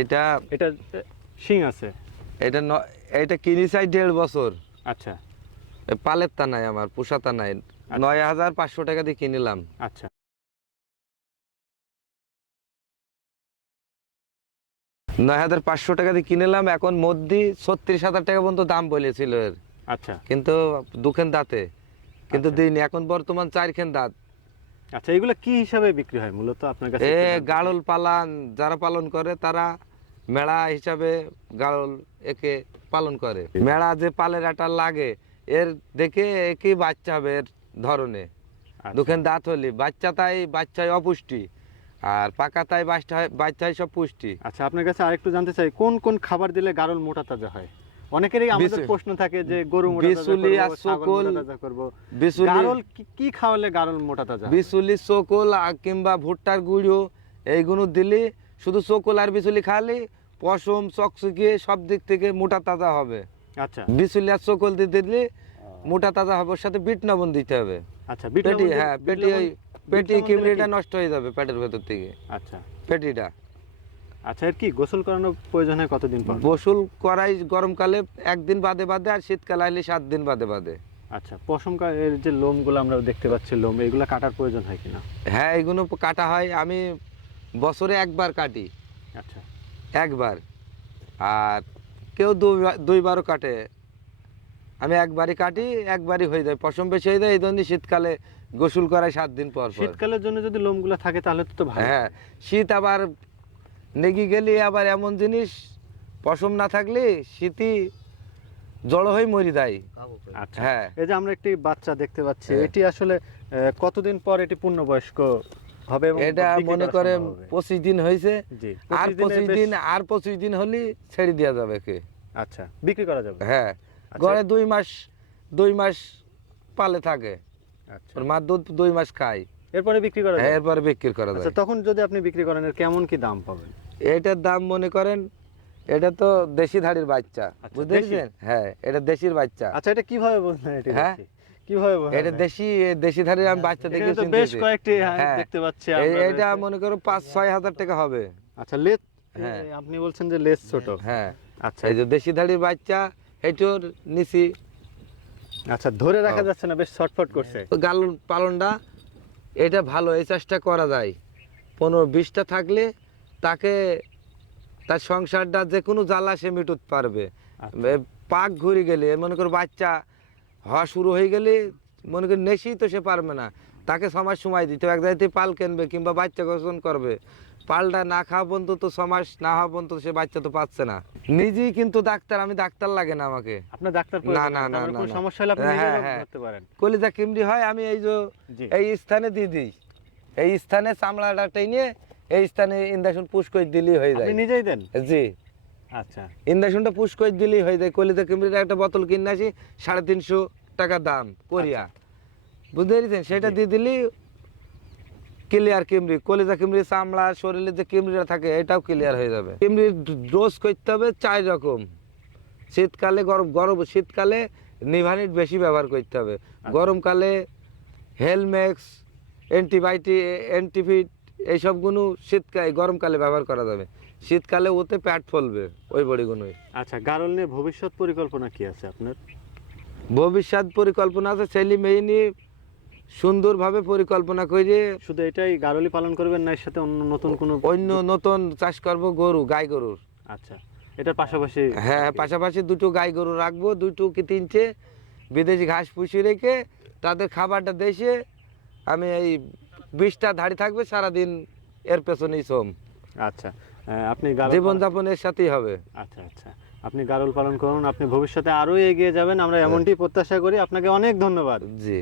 এটা এটা শিং আছে? এটা কিনি চাই 1.5 বছর। আচ্ছা, পালের তা নাই, আমার পোষাতা নাই। 9,500 টাকা দিয়ে কিনিলাম। আচ্ছা, 9,500 টাকা দিয়ে কিনিলাম। এখন মধ্যে 36,000 টাকা পর্যন্ত দাম বলেছিল এর। আচ্ছা, কিন্তু দুখান দাঁতে, কিন্তু আচ্ছা। দিন এখন বর্তমান 4খান দাঁত। আচ্ছা, এগুলো কি হিসাবে বিক্রি হয় মূলত আপনার কাছে? গাড়ল পালন যারা পালন করে তারা মেড়া হিসাবে গাড়ল একে পালন করে। মেড়া যে পালের একটা লাগে এর দেখে একই বাচ্চা হবে এর ধরনে। দুখান দাঁত হলে বাচ্চা, তাই বাচ্চায় অপুষ্টি, আর পাকা তাই বাচ্চায় সব পুষ্টি। আচ্ছা, আপনার কাছে আরেকটু জানতে চাই, কোন কোন খাবার দিলে গাড়ল মোটা তাজা হয়? অনেকেরই আমাদের প্রশ্ন থাকে যে গরু মোটা তাজা করব, ছাগল মোটা তাজা করব, গাড়ল কি খাওয়ালে গাড়ল মোটা তাজা হবে? বিচুলি, চকল কিংবা ভুট্টার গুঁড়ো এইগুলো দিলে, শুধু চকল আর বিচুলি খালি পশম চকচকিয়ে সব দিক থেকে মোটা তাজা হবে। আচ্ছা, বিচুলি আর চকল দিয়ে দিলে মোটা তাজা হবে। ওর সাথে বিট লবণ দিতে হবে। আচ্ছা, পেটি কিমড়িটা নষ্ট হয়ে যাবে পেটের ভেতর থেকে। আচ্ছা, পেটিটা। আচ্ছা, এর কি গোসল করানোর প্রয়োজন হয় কতদিন পর? গোসল করাই গরমকালে 1 দিন বাদে বাদে, আর শীতকালে আইলে 7 দিন বাদে বাদে। আচ্ছা, পশম এর যে লোমগুলো আমরা দেখতে পাচ্ছি, লোম এগুলো কাটার প্রয়োজন হয় কিনা? হ্যাঁ, এগুলো কাটা হয়। আমি বছরে একবার কাটি। আচ্ছা, একবার। আর কেউ দুইবারও কাটে। আমি একবারই কাটি, একবারই হয়ে যায়। পশম বেশি হয়ে যায়, এই জন্য শীতকালে গোসল করাই 7 দিন পর পর। শীতকালের জন্য যদি লোমগুলো থাকে তাহলে তো ভালো। হ্যাঁ, শীত আবার নেগি গেলে আবার এমন জিনিস, পশম না থাকলে শীতই জড়ো হয়ে মরে যায়। আচ্ছা, হ্যাঁ। এই যে আমরা একটি বাচ্চা দেখতে পাচ্ছি, হ্যাঁ। এটি আসলে কতদিন পর এটি পূর্ণবয়স্ক হবে? এবং এটা বিক্রি মনে করা করে সম্ভব হবে? 25 দিন হয়েছে। জি, আর 25 দিন হলে ছেড়ে দেওয়া যাবে কে। আচ্ছা, বিক্রি করা যাবে। হ্যাঁ, আচ্ছা। গড়ে 2 মাস পালে থাকে। আচ্ছা, ওর মা দুধ 2 মাস খায়। এরপরে বিক্রি করা হ্যাঁ, যাবে। এরপরে বিক্রি করা আচ্ছা, যায়। তখন যদি আপনি বিক্রি করেন, এর কেমন কি দাম পাবেন? এটার দাম মনে করেন, এটা তো দেশি ধাড়ির বাচ্চা, আচ্ছা, বুঝতে পেরেছেন? হ্যাঁ, এটা দেশির বাচ্চা। আচ্ছা, এটা কিভাবে বুঝলেন এটি হ্যাঁ? দেশি? কিভাবে বুঝলেন? এটা দেশি ধাড়ির আমি বাচ্চা দেখে এখানে তো বেশ কয়েকটি দেখতে পাচ্ছি আমরা। এটা মনে করো 5-6 হাজার টাকা হবে। আচ্ছা, লেজ, হ্যাঁ। আপনি বলছেন যে লেজ ছোট। হ্যাঁ, আচ্ছা, এই যে দেশি ধাড়ির বাচ্চা, এটার নিচি। আচ্ছা, ধরে রাখা যাচ্ছে না, বেশ ছটফট করছে। গাল পালনটা এটা ভালো, এই চাষটা করা যায়। 15-20টা থাকলে তাকে তার সংসারটা যে কোনো জ্বালা সে মিটুতে পারবে। আচ্ছা। পাক ঘুরে গেলে, মনে করো বাচ্চা হওয়া শুরু হয়ে গেলে, মনে করি নেশি তো সে পারবে না, তাকে 6 মাস সময় দিতে হবে। এক জায়গায় পাল কিনবে কিংবা বাচ্চা গ্রহণ করবে, পালটা না খাওয়া পর্যন্ত তো 6 মাস না হওয়া পর্যন্ত সে বাচ্চা তো পাচ্ছে না। নিজেই কিন্তু ডাক্তার, আমি ডাক্তার লাগে না আমাকে। আপনার ডাক্তার না, না, না, কোনো না। সমস্যা হলে আপনি হ্যাঁ, নিজেই হ্যাঁ। করতে পারেন। কলিজা কিমড়ি হয়, আমি জি। এই স্থানে দিয়ে দিই। এই স্থানে চামড়াটা টেনে এই স্থানে ইঞ্জেকশন পুশ করে দিলেই হয়ে যায়। আপনি নিজেই দেন? জি, আচ্ছা, ইঞ্জেকশনটা পুশ করে দিলেই হয়ে যায়। কলিজা কিমড়ির একটা বোতল কিনে আসি, 350 টাকা দাম কোরিয়া, বুঝতে পেরেছেন? সেটা দিয়ে দিলেই ক্লিয়ার কিমড়ি, কলিজা কিমড়ি, চামড়া, শরীরে যে কিমড়িটা থাকে এটাও ক্লিয়ার হয়ে যাবে। কিমড়ির ডোজ করতে হবে 4 রকম। শীতকালে গরম শীতকালে নিভানিট বেশি ব্যবহার করতে হবে। গরমকালে হেলমেক্স, অ্যান্টিফিট এইসবগুলো গরমকালে ব্যবহার করা যাবে। শীতকালে ওতে প্যাট ফলবে ওই বড়িগুলোই। আচ্ছা, গারল নিয়ে ভবিষ্যৎ পরিকল্পনা কি আছে আপনার? ভবিষ্যৎ পরিকল্পনা আছে, ছেলে মেয়ে নিয়ে সুন্দরভাবে পরিকল্পনা করে। শুধু এটাই গারলই পালন করবেন না, এর সাথে অন্য নতুন কোনো? অন্য নতুন চাষ করব, গাই গরুর। আচ্ছা, এটার পাশাপাশি? হ্যাঁ, পাশাপাশি 2টো গাই গরু রাখবো, 2টো কি 3টে বিদেশি ঘাস পুষিয়ে রেখে তাদের খাবারটা দেশে আমি এই 20টা ধাড়ি থাকবে সারাদিন, এর পেছনেই শ্রম। আচ্ছা, আপনি জীবনযাপনের সাথেই হবে। আচ্ছা, আচ্ছা, আপনি গারল পালন করুন, আপনি ভবিষ্যতে আরো এগিয়ে যাবেন, আমরা এমনটি প্রত্যাশা করি। আপনাকে অনেক ধন্যবাদ। জি।